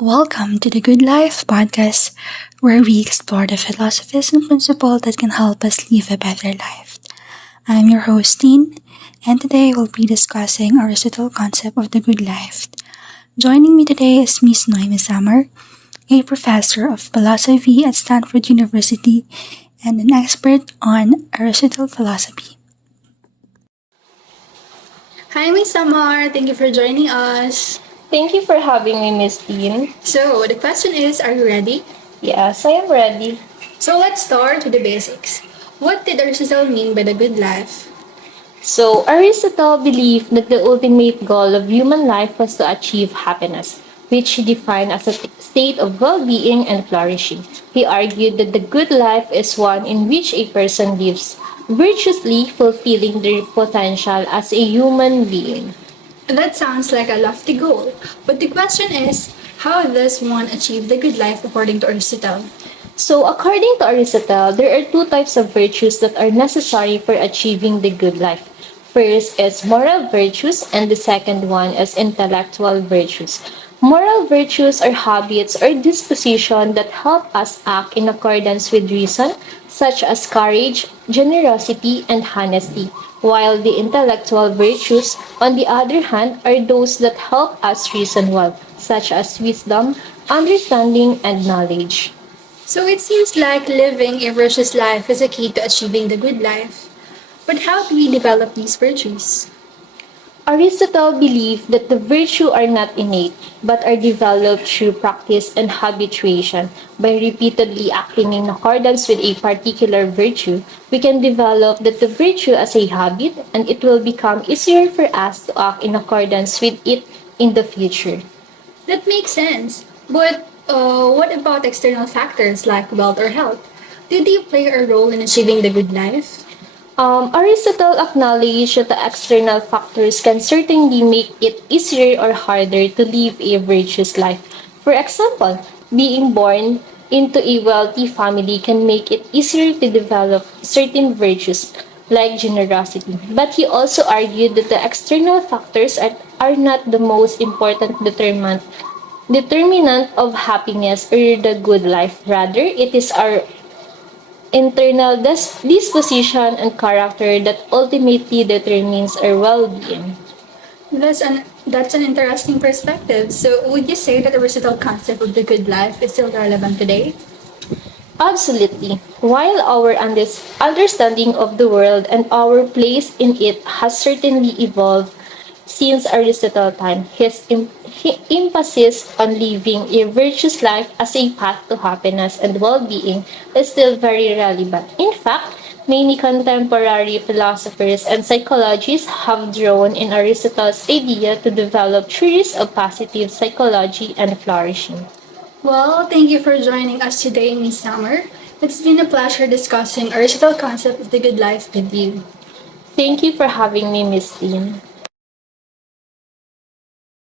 Welcome to the Good Life podcast, where we explore the philosophies and principles that can help us live a better life. I'm your host, Dean, and today we'll be discussing Aristotle's concept of the good life. Joining me today is Miss Noemi Samar, a professor of philosophy at Stanford University and an expert on Aristotle philosophy. Hi, Miss Samar. Thank you for joining us. Thank you for having me, Miss Dean. So, the question is, are you ready? Yes, I am ready. So, let's start with the basics. What did Aristotle mean by the good life? So, Aristotle believed that the ultimate goal of human life was to achieve happiness, which he defined as a state of well-being and flourishing. He argued that the good life is one in which a person lives virtuously, fulfilling their potential as a human being. That sounds like a lofty goal, but the question is, how does one achieve the good life according to Aristotle? So, according to Aristotle, there are two types of virtues that are necessary for achieving the good life. First is moral virtues, and the second one is intellectual virtues. Moral virtues are habits or disposition that help us act in accordance with reason, such as courage, generosity, and honesty, while the intellectual virtues, on the other hand, are those that help us reason well, such as wisdom, understanding, and knowledge. So it seems like living a virtuous life is a key to achieving the good life. But how do we develop these virtues? Aristotle believed that the virtues are not innate, but are developed through practice and habituation. By repeatedly acting in accordance with a particular virtue, we can develop the virtue as a habit, and it will become easier for us to act in accordance with it in the future. That makes sense. But what about external factors like wealth or health? Do they play a role in achieving the good life? Aristotle acknowledged that the external factors can certainly make it easier or harder to live a virtuous life. For example, being born into a wealthy family can make it easier to develop certain virtues, like generosity. But he also argued that the external factors are not the most important determinant of happiness or the good life. Rather, it is our internal disposition and character that ultimately determines our well-being. That's an interesting perspective. So would you say that the versatile concept of the good life is still relevant today? Absolutely. While our understanding of the world and our place in it has certainly evolved since Aristotle's time, his emphasis on living a virtuous life as a path to happiness and well-being is still very relevant. In fact, many contemporary philosophers and psychologists have drawn in Aristotle's idea to develop theories of positive psychology and flourishing. Well, thank you for joining us today, Miss Summer. It's been a pleasure discussing Aristotle's concept of the good life with you. Thank you for having me, Miss Dean.